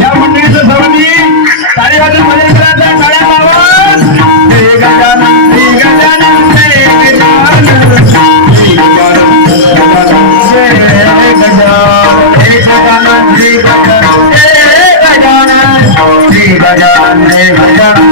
या मंडळीचं सर्वांनी काही वाजून मध्ये करायचा काळ्या आवाज हे गजान हे गजान हे गजान हे गजान हे गजान हे गजान हे गजान हे गजान हे गजान